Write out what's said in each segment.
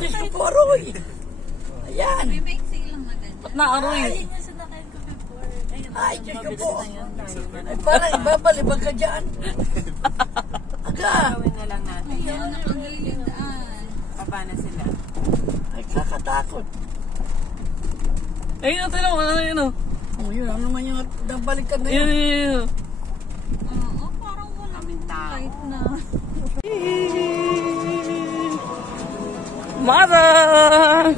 Diyos ko po, Aroy. Ayan. May maiksi lang na ganyan. Ba't na-aroy? Ayun yung sinakayan ko before. Ay, Diyos ko po. Ay, parang ibabalibag ka dyan. Aga. Gawin na lang natin. Ayun, nakagilidaan. Papa na sila. Ay, kakatakot. Ayun, tanong, ano yun, oh. Oh, yun, ano naman yung nabalikan na Ayun, yun? ayun. Oo, parang wala kaming light na. Mother!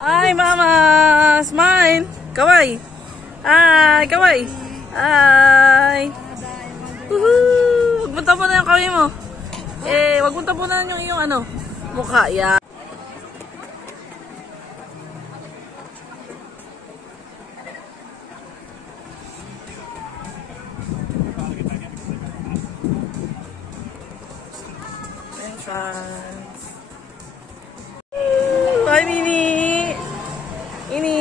Hi, mama! Smile! Kaway! Hi, kaway! Hi! Wag mo tapunan yung kaway mo. Wag mo tapunan yung iyong ano, mukha. Yan. Hi, Mimi! Ini!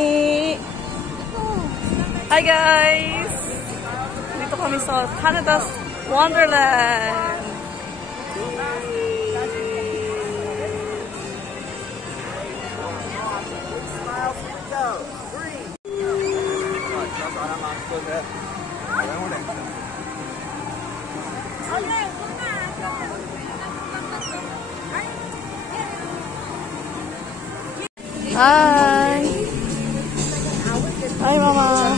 Hi, guys! Dito kami sa Canada's Wonderland! Hi! Hi, Mama!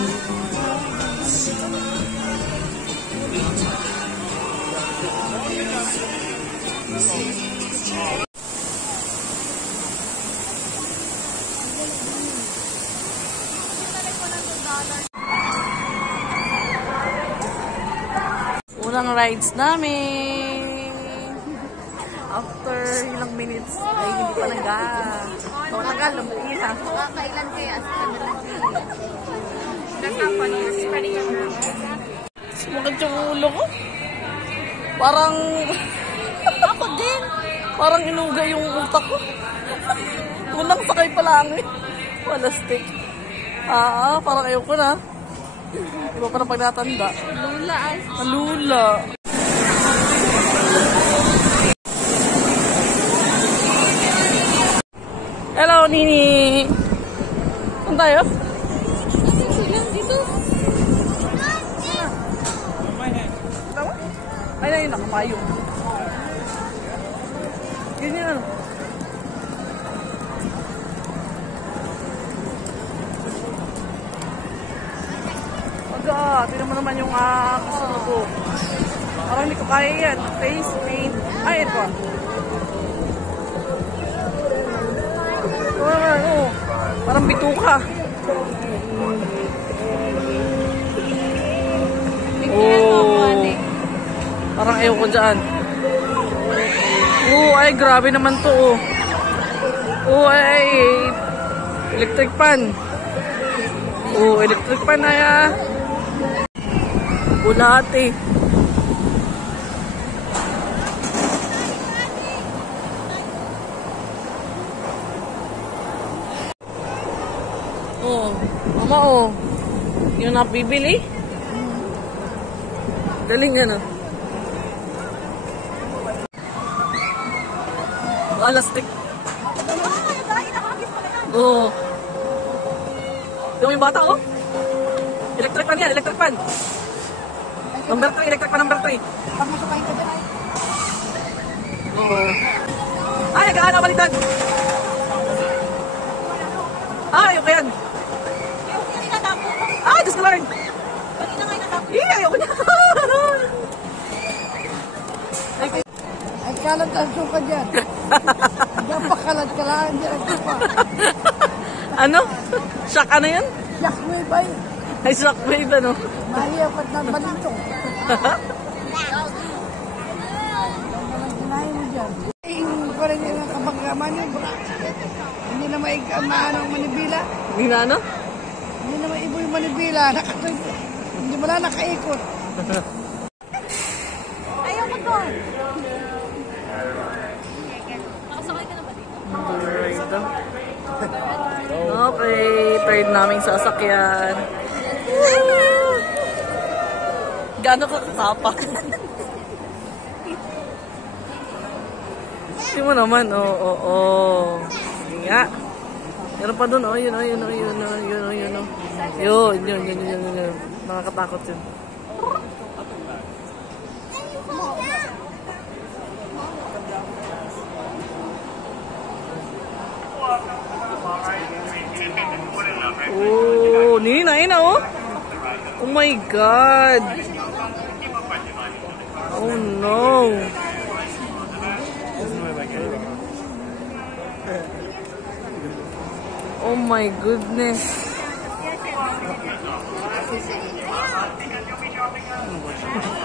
Unang rides namin. After ilang minutes ay hindi pa nag-gas. So, tagal, lumukisa. Kailan kaya? Sumakit yung ulo ko. Parang... Ako din. Parang inuga yung utak ko. Unang sakay pa lang eh. Wala stick. Parang ayoko na. Iba pa na pag natanda. Lula ay. Malula. Hello, Nini! Saan tayo? Dito. Tama? Ay, nakapayong. Yun yun. Tignan mo naman yung kasunod ko. Parang hindi ko kaya yan. Face paint. Ay, ito. Parang bituka. Parang ayaw ko dyan. Ay, grabe naman to. Ay, electric pan. Electric pan na yan. Bulate. Mama, yung napibili. Galing yan, Elastic. Yung bata, electric pan yan, electric pan. Number 3, electric pan number 3. Ay, nag-aana balitan. Ayoko yan. Diyos ko Lord. Ayoko niya. Ay, kalat ang suka dyan. Napakalat ka lang, hindi nagsuka. Ano? Shock ano yan? Shockwave ay. Ay, shockwave ano? Mahiya pat ng balintong. Ginahin mo dyan. Pa rin yung kapagkaman yung bra. Hindi na maano ang manibila. Hindi na ano? Hindi na maibo yung manibila. Hindi mo lang nakaikot. Ayaw ko doon. Nakasakay ka na ba dito? Okay, third naming sasakyan. Gano'n ka katapang. Hindi mo naman, oo. Hindi nga. Meron pa dun, yun. Yun. Nakakatakot yun. Oh, Nina, oh. Oh my God. Oh no. Oh my goodness.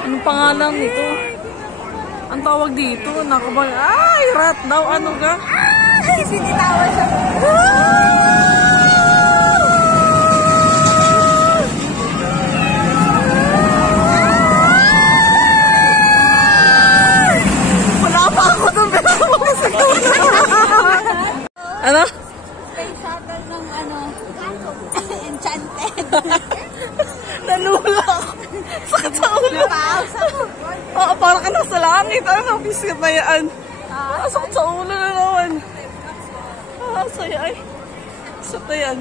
Anong pangalan nito? Ang tawag dito, nakabang. Ay, rat daw, ano ka? Ay, sinitawa siya. Wala pa ako doon, pero ako kasi ano? Space shuttle ng Enchanted. Nalula ako. Sakit sa ulo. Oo, parang ka nasa langit. Ano, biscuit na yan. Sakit sa ulo na naman. Saya ay. Sakit na yan.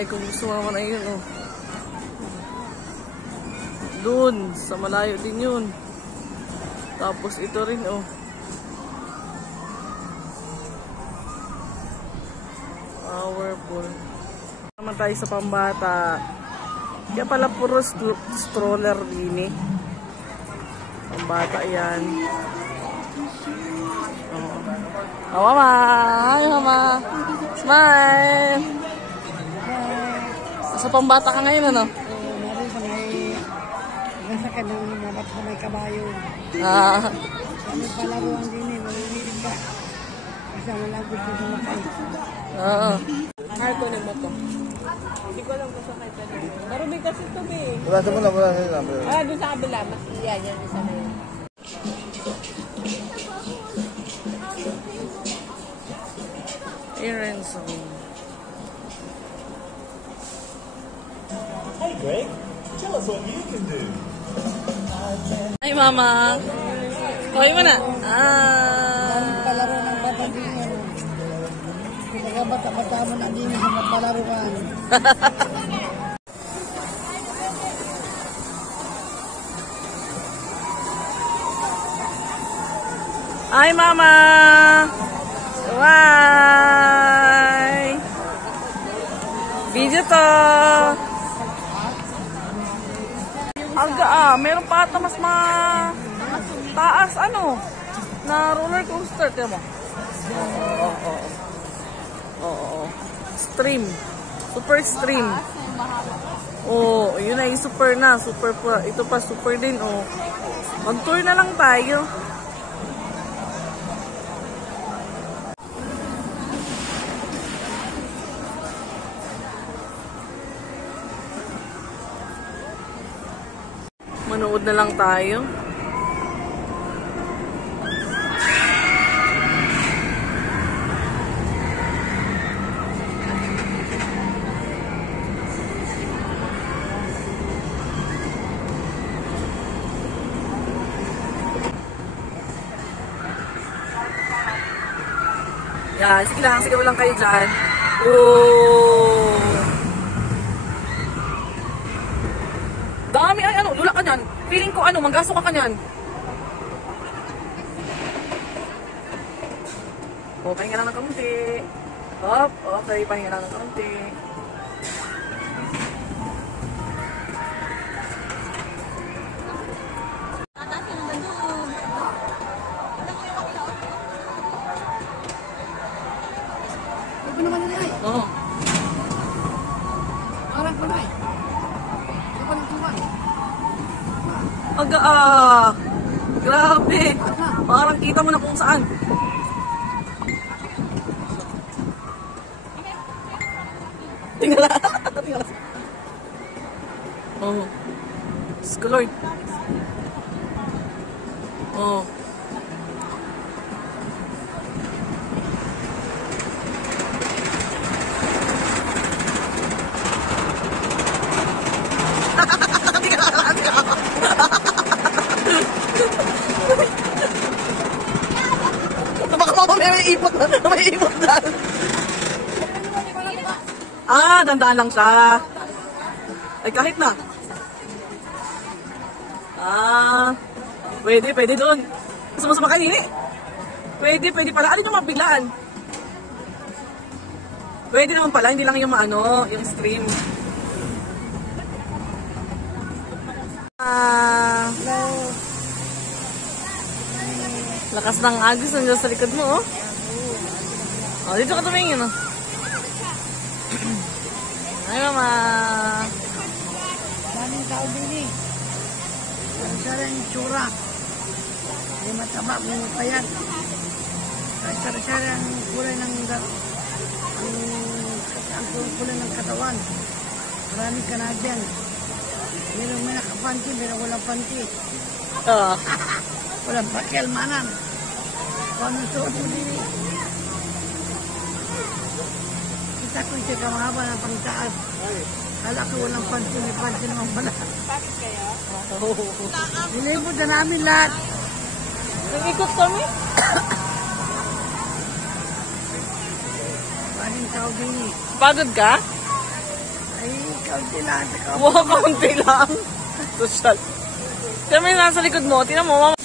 Ay kung gusto mo naman ay yun, oh. Doon, sa malayo din yun. Tapos ito rin, oh. Powerful. Naman tayo sa pambata. Kaya pala puro stroller din, eh. Pambata yan. Oh, mama! Hi, mama! Smile! Sa pambata ka ngayon, ano? Meron sa masakit ng mabat sa may kabayo. Kami palaruan din malililig ka. Kasi wala gusto sa matay. Oo. Harto na mo to. Hindi ko alam kung saan kayo pwede. Marumi kasi ito, eh. Wala sa muna. Doon sa kabila. Mas yan isa na yun. Aaron song. Hey Greg, tell us what you can do. Ay, mama. Kawin mo na. Palaro ng bata din yan. Kaya bata-bata mo na din sa magpalaruan. Ay, mama. Bye. Video to. Aga, meron pa ata mas taas, ano, na roller coaster, tiyan mo. Oo. Stream. Super stream. Oh, yun na yung super na. Super pa. Ito pa, super din, oh. Mag-tour na lang tayo. Manood na lang tayo. Yan, sige lang, sigaw lang kayo dyan. Oh! Dami, ay ano, lula ka nyan. Feeling ko ano, manggaso ka nyan. O, pahinga lang ng kaunti. Hop, okay, pahinga lang ng kaunti. Huwag ko naman nila ay. Oo. Parang ko na ay. talaga ah. Grabe. Parang kita mo na kung saan. Tingala. Tingala. Oh. Diyos ko, Lord. Oh. Baka mamaya may ipot na. May ipot na. Ah, dandaan lang siya. Ay, kahit na. Ah, pwede doon. Gusto mo sumakay, hindi? Pwede pala. Ano yung mabiglaan? Pwede naman pala, hindi lang yung maano, yung stream. Lakas ng agos nandiyan sa likod mo, oh. Oh, dito ka tumingin, oh. Ay, mama. Daming tao din eh. Sarang yung tsura. May mataba, may payat. Sarang ang kulay ng kulay ng katawan. Maraming Canadian. Meron may nakapanti, meron walang panti. Oh. Walang pakialmanan. Paano suot mo din eh? Kita ko siya kamahaba ng pangtaas. Kala ko walang panty, may panty naman pala. Bakit kayo? Nilibot na namin lahat. Nag-ikot kami? Maraming tao din eh. Pagod ka? Ay, kaunti lang. Wow, kaunti lang. Social. Kaya may nasa likod mo, tinan mo, mama.